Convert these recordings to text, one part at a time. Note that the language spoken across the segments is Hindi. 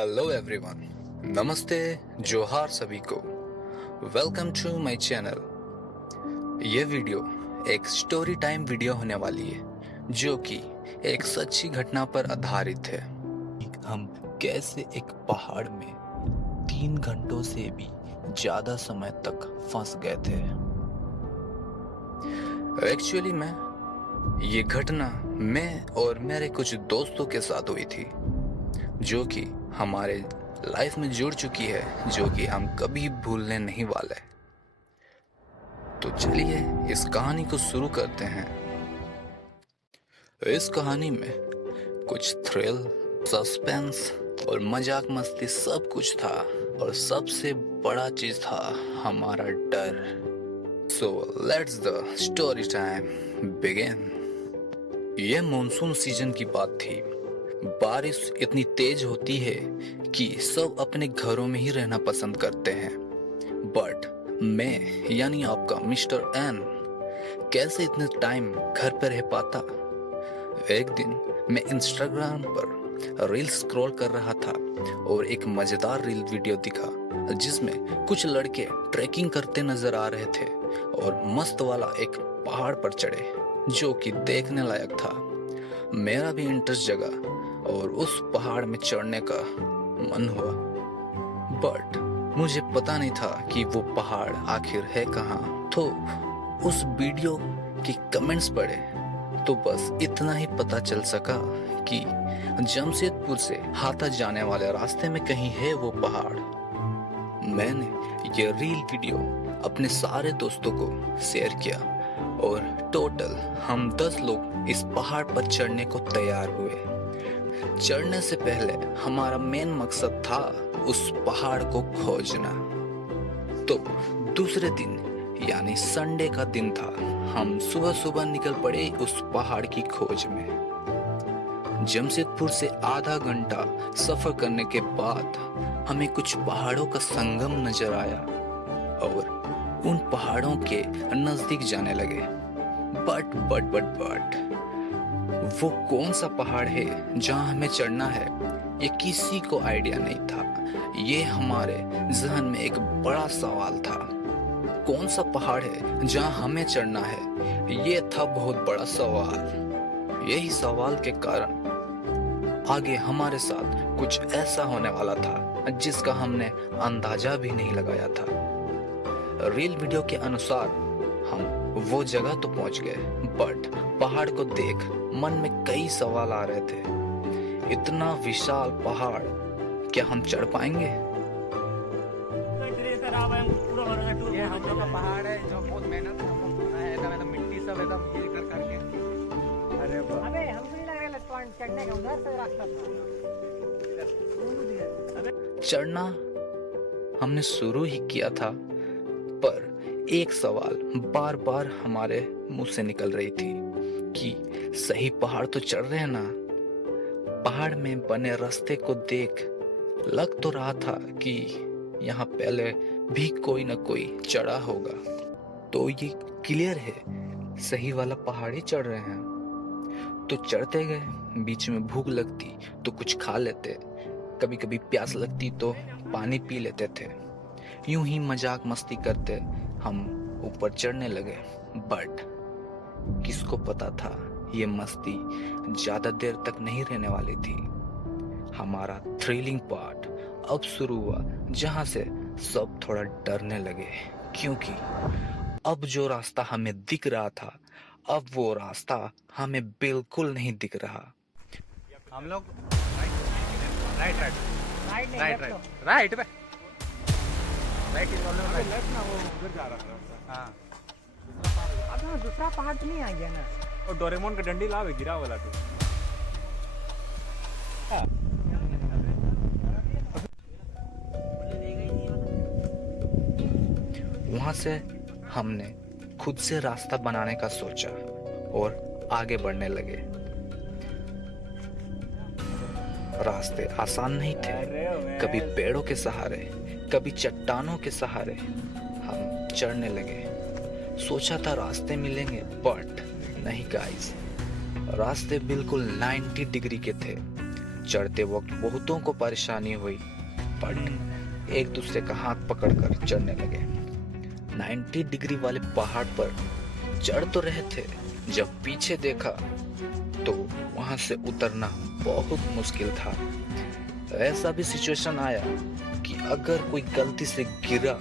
हेलो एवरीवन, नमस्ते, जोहार सभी को। Welcome to my channel. ये वीडियो एक स्टोरी टाइम वीडियो होने वाली है जो कि एक सच्ची घटना पर आधारित है। हम कैसे एक पहाड़ में 3 घंटों से भी ज्यादा समय तक फंस गए थे। एक्चुअली ये घटना मैं और मेरे कुछ दोस्तों के साथ हुई थी जो कि हमारे लाइफ में जुड़ चुकी है, जो कि हम कभी भूलने नहीं वाले। तो चलिए इस कहानी को शुरू करते हैं। इस कहानी में कुछ थ्रिल, सस्पेंस और मजाक मस्ती सब कुछ था, और सबसे बड़ा चीज था हमारा डर। So let's the story time begin. यह मॉनसून सीजन की बात थी। बारिश इतनी तेज होती है कि सब अपने घरों में ही रहना पसंद करते हैं, बट मैं यानी आपका मिस्टर एन कैसे इतने टाइम घर पर रह पाता। एक दिन मैं इंस्टाग्राम पर रील स्क्रॉल कर रहा था और एक मजेदार रील वीडियो दिखा जिसमें कुछ लड़के ट्रैकिंग करते नजर आ रहे थे और मस्त वाला एक पहाड़ पर चढ़े जो कि देखने लायक था। मेरा भी इंटरेस्ट जगा और उस पहाड़ में चढ़ने का मन हुआ, बट मुझे पता नहीं था कि वो पहाड़ आखिर है कहाँ। तो उस वीडियो के कमेंट्स पढ़े तो बस इतना ही पता चल सका कि जमशेदपुर से हाता जाने वाले रास्ते में कहीं है वो पहाड़। मैंने ये रील वीडियो अपने सारे दोस्तों को शेयर किया और टोटल हम 10 लोग इस पहाड़ पर चढ़ने को तैयार हुए। चढ़ने से पहले हमारा मेन मकसद था उस पहाड़ को खोजना। तो दूसरे दिन यानी संडे का दिन था। हम सुबह सुबह निकल पड़े उस पहाड़ की खोज में। जमशेदपुर से आधा घंटा सफर करने के बाद हमें कुछ पहाड़ों का संगम नजर आया और उन पहाड़ों के नजदीक जाने लगे। बट वो कौन सा पहाड़ है जहां हमें चढ़ना है, ये किसी को आइडिया नहीं था। ये हमारे जहन में एक बड़ा सवाल था। कौन सा पहाड़ है जहां हमें चढ़ना है, ये था बहुत बड़ा सवाल। यही सवाल के कारण आगे हमारे साथ कुछ ऐसा होने वाला था जिसका हमने अंदाजा भी नहीं लगाया था। रील वीडियो के अनुसार हम वो जगह तो पहुंच गए, बट पहाड़ को देख मन में कई सवाल आ रहे थे। इतना विशाल पहाड़, क्या हम चढ़ पाएंगे? ये हम लोग का पहाड़ है जो बहुत मेहनत है, एकदम मिट्टी सब एकदम ये कर करके। अरे अबे हमको नहीं लग रहा चढ़ने का उधर से रास्ता था। चढ़ना हमने शुरू ही किया था, पर एक सवाल बार बार हमारे मुंह से निकल रही थी कि सही पहाड़ तो चढ़ रहे हैं ना। पहाड़ में बने रास्ते को देख लग तो रहा था कि यहाँ पहले भी कोई न कोई चढ़ा होगा, तो ये क्लियर है सही वाला पहाड़ ही चढ़ रहे हैं। तो चढ़ते गए। बीच में भूख लगती तो कुछ खा लेते, कभी कभी प्यास लगती तो पानी पी लेते थे। यूं ही मजाक मस्ती करते हम ऊपर चढ़ने लगे, बट किसको पता था ये मस्ती ज्यादा देर तक नहीं रहने वाली थी। हमारा थ्रिलिंग पार्ट अब शुरू हुआ, जहां से सब थोड़ा डरने लगे, क्योंकि अब जो रास्ता हमें दिख रहा था, अब वो रास्ता हमें बिल्कुल नहीं दिख रहा। हम लोग राइट राइट नहीं राइट लेफ्ट राइट राइट पे राइट इज ऑलवेज लेफ्ट ना, वो उधर जा रहा था। हां अब हम दूसरा पहाड़ तो नहीं आ गया ना। और डोरेमोन का डंडी लावे गिरा वाला तो। वहां से हमने खुद से रास्ता बनाने का सोचा और आगे बढ़ने लगे। रास्ते आसान नहीं थे, कभी पेड़ों के सहारे, कभी चट्टानों के सहारे हम चढ़ने लगे। सोचा था रास्ते मिलेंगे, बट नहीं गाइस, रास्ते बिल्कुल 90 डिग्री के थे। चढ़ते वक्त बहुतों को परेशानी हुई, बट एक दूसरे का हाथ पकड़कर चढ़ने लगे। 90 डिग्री वाले पहाड़ पर चढ़ तो रहे थे, जब पीछे देखा तो वहां से उतरना बहुत मुश्किल था। ऐसा भी सिचुएशन आया कि अगर कोई गलती से गिरा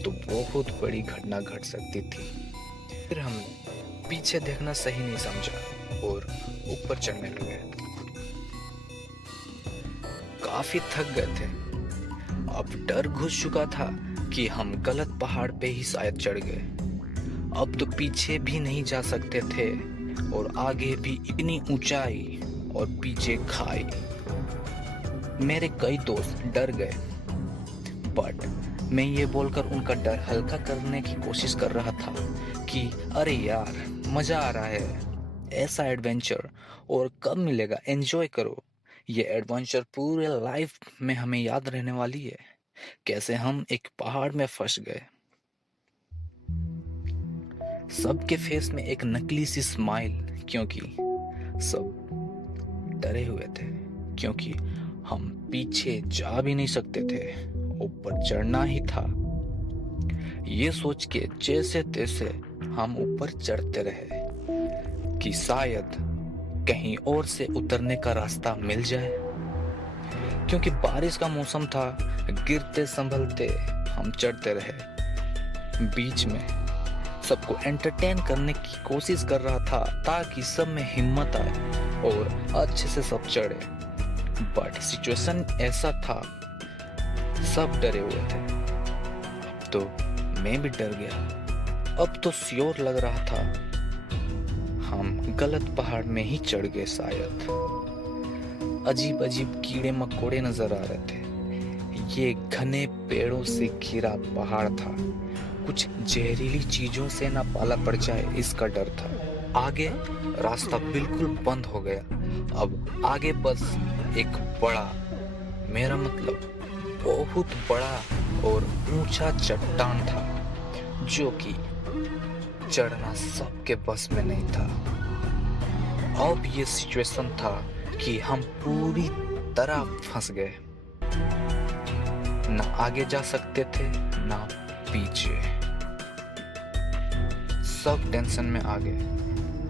तो बहुत बड़ी घटना घट सकती थी। फिर हमने पीछे देखना सही नहीं समझा और ऊपर चढ़ने लगे। काफी थक गए थे, अब डर घुस चुका था कि हम गलत पहाड़ पे ही शायद चढ़ गए। अब तो पीछे भी नहीं जा सकते थे और आगे भी इतनी ऊंचाई और पीछे खाई। मेरे कई दोस्त डर गए, बट मैं ये बोलकर उनका डर हल्का करने की कोशिश कर रहा था कि अरे यार मजा आ रहा है, ऐसा एडवेंचर और कब मिलेगा, एंजॉय करो। ये एडवेंचर पूरे लाइफ में हमें याद रहने वाली है, कैसे हम एक पहाड़ में फंस गए। सबके फेस में एक नकली सी स्माइल, क्योंकि सब डरे हुए थे, क्योंकि हम पीछे जा भी नहीं सकते थे, ऊपर चढ़ना ही था। ये सोच के जैसे तैसे हम ऊपर चढ़ते रहे कि शायद कहीं और से उतरने का रास्ता मिल जाए, क्योंकि बारिश का मौसम था। गिरते संभलते हम चढ़ते रहे। बीच में सबको एंटरटेन करने की कोशिश कर रहा था ताकि सब में हिम्मत आए और अच्छे से सब चढ़े, बट सिचुएशन ऐसा था, सब डरे हुए थे। तो मैं भी डर गया। अब तो श्योर लग रहा था हम गलत पहाड़ में ही चढ़ गए शायद। अजीब अजीब कीड़े मकोड़े नजर आ रहे थे। ये घने पेड़ों से घिरा पहाड़ था, कुछ जहरीली चीजों से ना पाला पड़ जाए इसका डर था। आगे रास्ता बिल्कुल बंद हो गया। अब आगे बस एक बड़ा, मेरा मतलब बहुत बड़ा और ऊंचा चट्टान था, जो कि चढ़ना सबके बस में नहीं था। अब ये सिचुएशन था कि हम पूरी तरह फंस गए, ना आगे जा सकते थे ना पीछे। सब टेंशन में आ गए,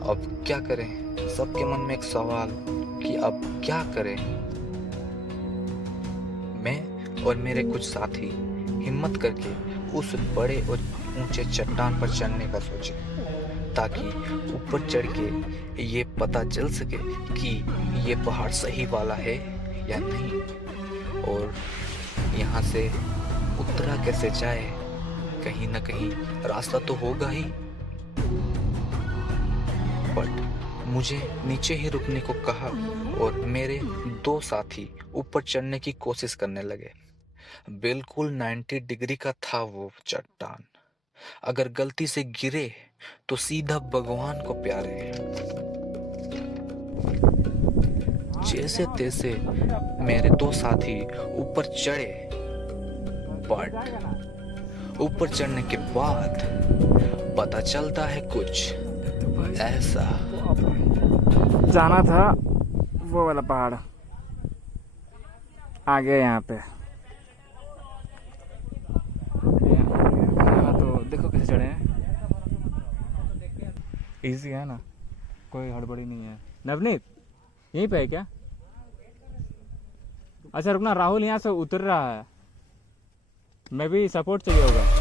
अब क्या करें। सबके मन में एक सवाल कि अब क्या करें। मैं और मेरे कुछ साथी हिम्मत करके उस बड़े और ऊंचे चट्टान पर चढ़ने का सोचे, ताकि ऊपर चढ़ के ये पता चल सके कि ये पहाड़ सही वाला है या नहीं, और यहाँ से उतरा कैसे जाए। कहीं ना कहीं रास्ता तो होगा ही। बट मुझे नीचे ही रुकने को कहा और मेरे दो साथी ऊपर चढ़ने की कोशिश करने लगे। बिल्कुल 90 डिग्री का था वो चट्टान। अगर गलती से गिरे तो सीधा भगवान को प्यारे। जैसे तैसे मेरे दो साथी ऊपर चढ़े, बट ऊपर चढ़ने के बाद पता चलता है कुछ ऐसा। जाना था वो वाला पहाड़ आगे, यहाँ पे यहाँ तो देखो कैसे चढ़े हैं। इजी है ना, कोई हड़बड़ी नहीं है। नवनीत यहीं पे है क्या? अच्छा रुकना, राहुल यहाँ से उतर रहा है, मैं भी सपोर्ट चाहिए होगा।